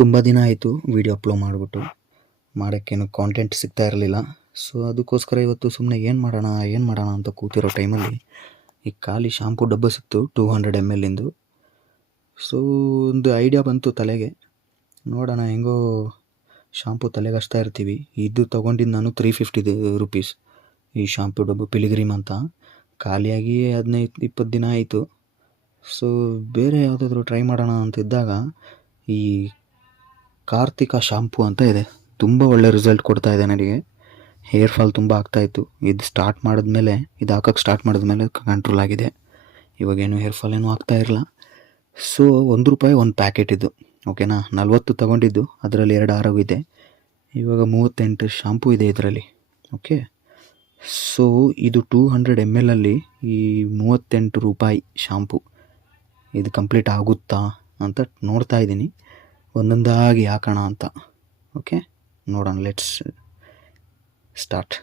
ತುಂಬ ದಿನ ಆಯಿತು ವೀಡಿಯೋ ಅಪ್ಲೋಡ್ ಮಾಡಿಬಿಟ್ಟು, ಮಾಡೋಕ್ಕೇನು ಕಾಂಟೆಂಟ್ ಸಿಗ್ತಾ ಇರಲಿಲ್ಲ. ಸೊ ಅದಕ್ಕೋಸ್ಕರ ಇವತ್ತು ಸುಮ್ಮನೆ ಏನು ಮಾಡೋಣ ಅಂತ ಕೂತಿರೋ ಟೈಮಲ್ಲಿ ಈ ಖಾಲಿ ಶಾಂಪೂ ಡಬ್ಬ ಸಿಕ್ತು 200 ml. ಸೊ ಒಂದು ಐಡಿಯಾ ಬಂತು ತಲೆಗೆ, ನೋಡೋಣ ಹೆಂಗೋ ಶಾಂಪೂ ತಲೆಗೆ ಹಚ್ತಾ ಇರ್ತೀವಿ. ಇದು ತೊಗೊಂಡಿದ್ದು ನಾನು 350 ರೂಪೀಸ್ ಈ ಶಾಂಪೂ ಡಬ್ಬ ಪಿಲಿಗ್ರಿಮ್ ಅಂತ. ಖಾಲಿಯಾಗಿ 15-20 ದಿನ ಆಯಿತು. ಸೊ ಬೇರೆ ಯಾವುದಾದ್ರೂ ಟ್ರೈ ಮಾಡೋಣ ಅಂತಿದ್ದಾಗ ಈ ಕಾರ್ತಿಕ ಶಾಂಪೂ ಅಂತ ಇದೆ, ತುಂಬ ಒಳ್ಳೆ ರಿಸಲ್ಟ್ ಕೊಡ್ತಾ ಇದೆ ನನಗೆ. ಹೇರ್ ಫಾಲ್ ತುಂಬ ಆಗ್ತಾಯಿತ್ತು. ಇದು ಹಾಕೋಕ್ಕೆ ಸ್ಟಾರ್ಟ್ ಮಾಡಿದ್ಮೇಲೆ ಕಂಟ್ರೋಲ್ ಆಗಿದೆ. ಇವಾಗೇನು ಹೇರ್ ಫಾಲ್ ಏನೂ ಆಗ್ತಾ ಇರಲ್ಲ. ಸೊ ₹1 ಒಂದು ಪ್ಯಾಕೆಟ್ ಇದು, ಓಕೆನಾ. 40 ತೊಗೊಂಡಿದ್ದು, ಅದರಲ್ಲಿ 2 ಆರೋಗಿದೆ. ಇವಾಗ 38 ಶಾಂಪೂ ಇದೆ ಇದರಲ್ಲಿ, ಓಕೆ. ಸೊ ಇದು 200 ml ಈ ₹38 ಶಾಂಪೂ. ಇದು ಕಂಪ್ಲೀಟ್ ಆಗುತ್ತಾ ಅಂತ ನೋಡ್ತಾ ಇದ್ದೀನಿ, ಒಂದೊಂದಾಗಿ ಹಾಕೋಣ ಅಂತ. ಓಕೆ, ನೋಡೋಣ, ಲೆಟ್ಸ್ ಸ್ಟಾರ್ಟ್.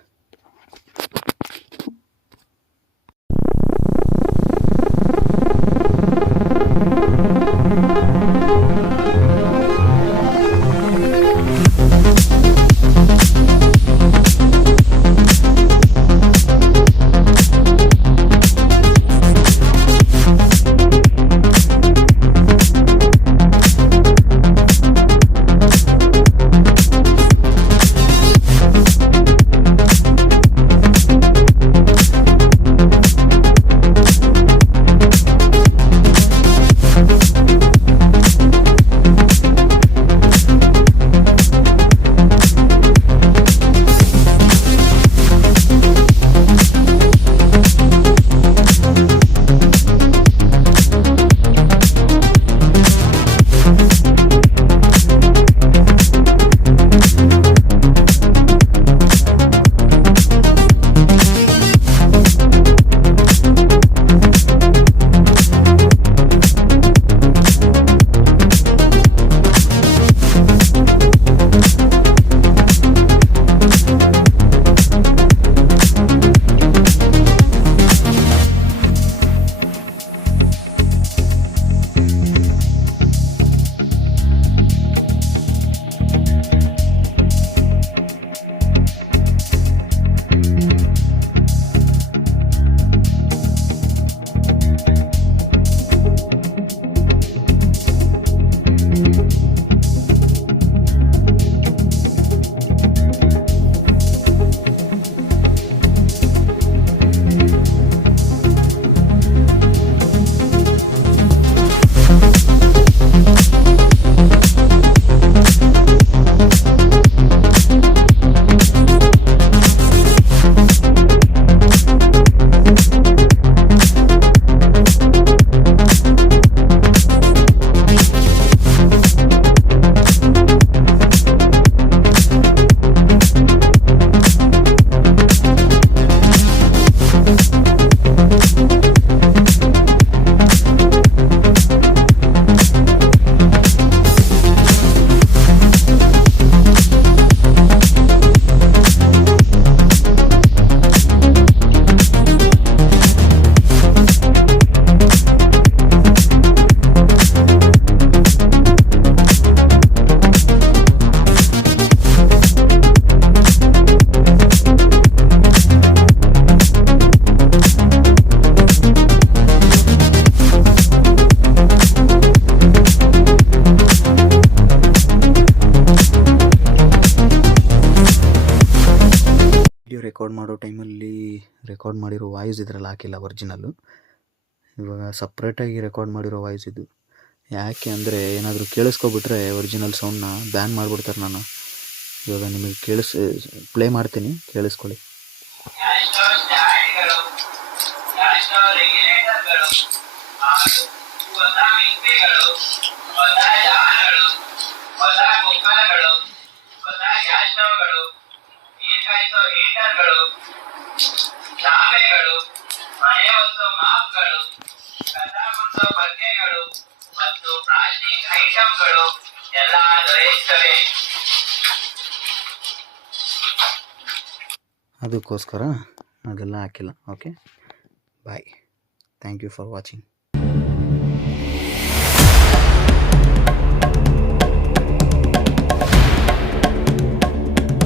ರೆಕಾರ್ಡ್ ಮಾಡೋ ಟೈಮಲ್ಲಿ ರೆಕಾರ್ಡ್ ಮಾಡಿರೋ ವಾಯ್ಸ್ ಇದರಲ್ಲಿ ಹಾಕಿಲ್ಲ, ಒರಿಜಿನಲ್ಲು. ಇವಾಗ ಸಪ್ರೇಟಾಗಿ ರೆಕಾರ್ಡ್ ಮಾಡಿರೋ ವಾಯ್ಸ್ ಇದು. ಯಾಕೆ ಅಂದರೆ ಏನಾದರೂ ಕೇಳಿಸ್ಕೊಬಿಟ್ರೆ ಒರಿಜಿನಲ್ ಸೌಂಡ್ನ ಬ್ಯಾನ್ ಮಾಡಿಬಿಡ್ತಾರೆ. ನಾನು ಇವಾಗ ನಿಮಗೆ ಪ್ಲೇ ಮಾಡ್ತೀನಿ, ಕೇಳಿಸ್ಕೊಳ್ಳಿ. ಚಾಪೆಗಳು, ಮನೆ ವಸ್ತು ಮಾಪ್ಗಳು, ಕಸ ಗುಡಿಸೋ ಬಗೆಗಳು ಮತ್ತು ಪ್ಲಾಸ್ಟಿಕ್ ಐಟಂಗಳು ಎಲ್ಲ ದೊರೆಯುತ್ತವೆ. ಅದಕ್ಕೋಸ್ಕರ ಅದೆಲ್ಲ ಹಾಕಿಲ್ಲ. Okay, bye. Thank you for watching.